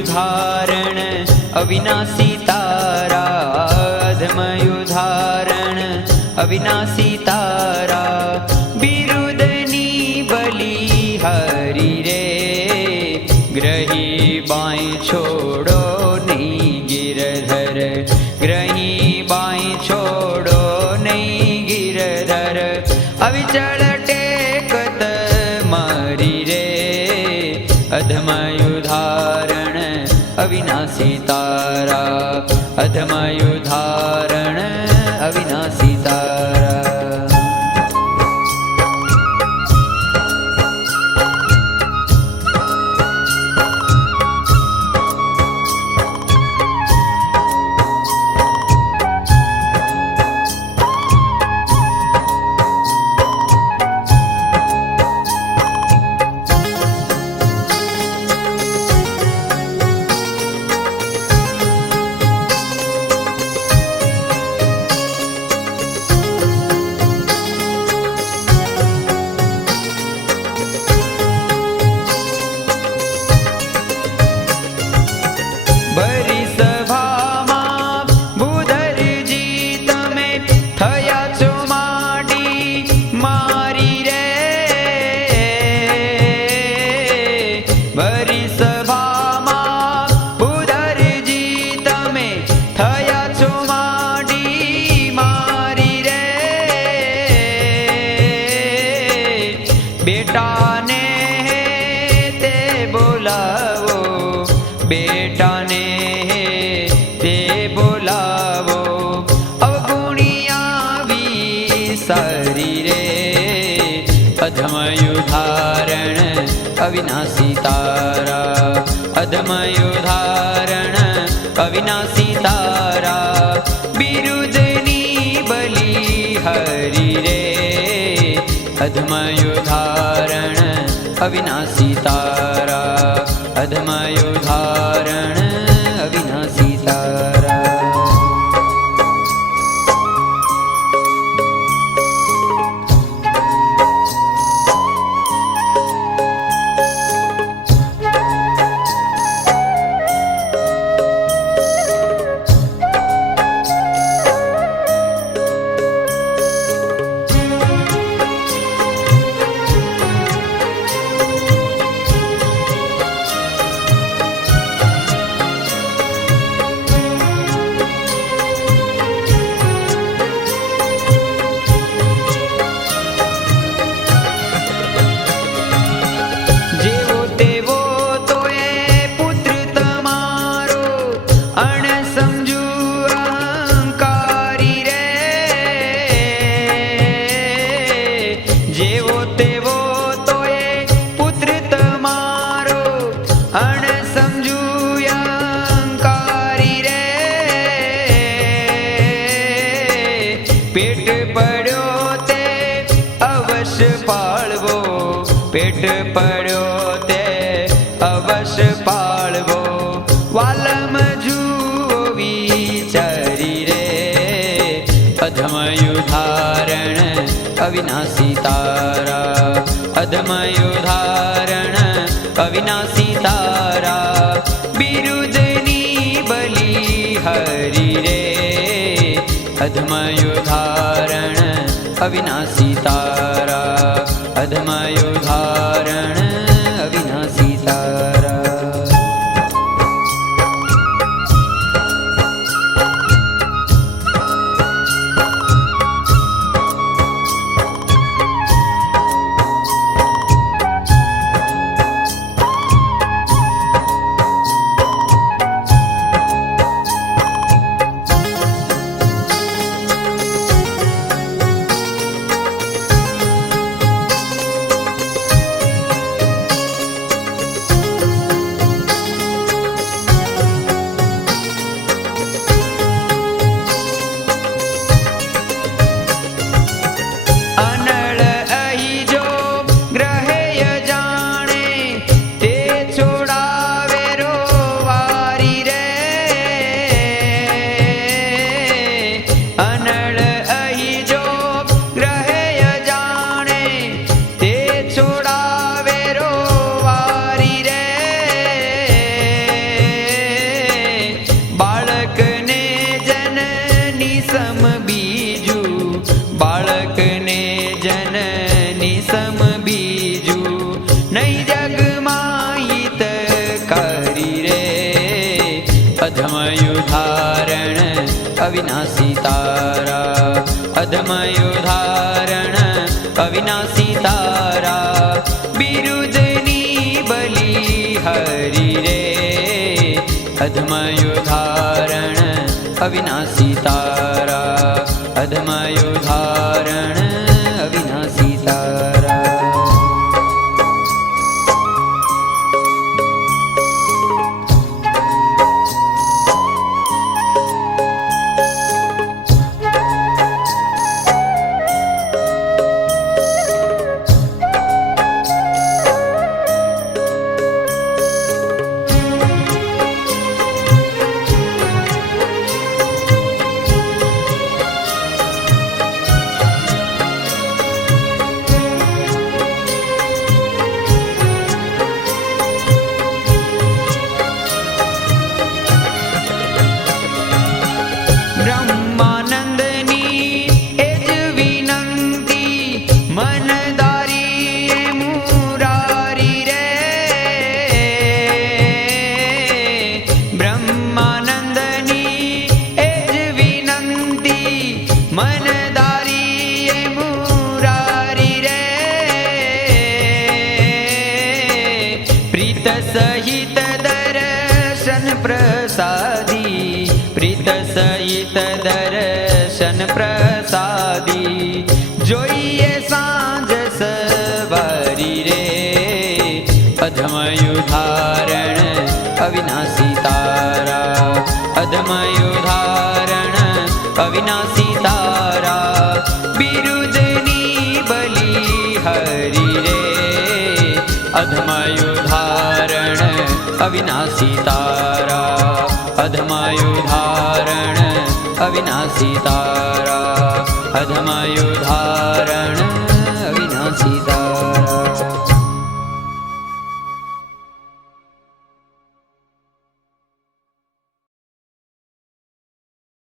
अधमयुधारण अविनाशी तारा, अधमयुधारण अविनाशी तारा, बिरुदनी बलि हरि रे, ग्रही बाई छोड़ो नहीं गिरधर, ग्रही बाई छोड़ो नहीं गिरधर, अविचल टेकत मारी रे, अधमयुधारण अविनाशी तारा, अधमयुधारण अविनाशी तारा। अधमयुधारण अविनाशी तारा, अधमयुधारण अविनाशी तारा, बिरुदनी बलि हरि रे, अधमयुधारण अविनाशी तारा, अधमयुधारण अविनाशी तारा। पेट पड़ो ते अवश्य पाळवो, वालम जुओ विचारी रे, अधमयुधारण अविनाशी तारा, अधमयुधारण अविनाशी तारा, बिरुदनी बलि हरि रे, अधमयुधारण अविनाशी तारा, अधमयुधारण अविनाशी तारा। નહીં જગમાહિત કરી રે અધમયુધારણ અવિનાશી તારા અધમયુધારણ અવિનાશી તારા બિરુદની બલી હરી રે અધમયુધારણ અવિનાશી તારા અધમયુધારણ અવિનાશી તારા સહિત દર્શન પ્રસાદી પ્રીત સહિત દર્શન પ્રસાદી જોઈએ સાંજ સવારી રે અધમયુધારણ અવિનાશી તારા અધમયુધારણ અવિનાશી તારા બિરુદની બલી હરી રે અધમયુધારણ અવિનાશી તારા અધમયુધારણ અવિનાશી તારા અધમયુધારણ અવિનાશી તારા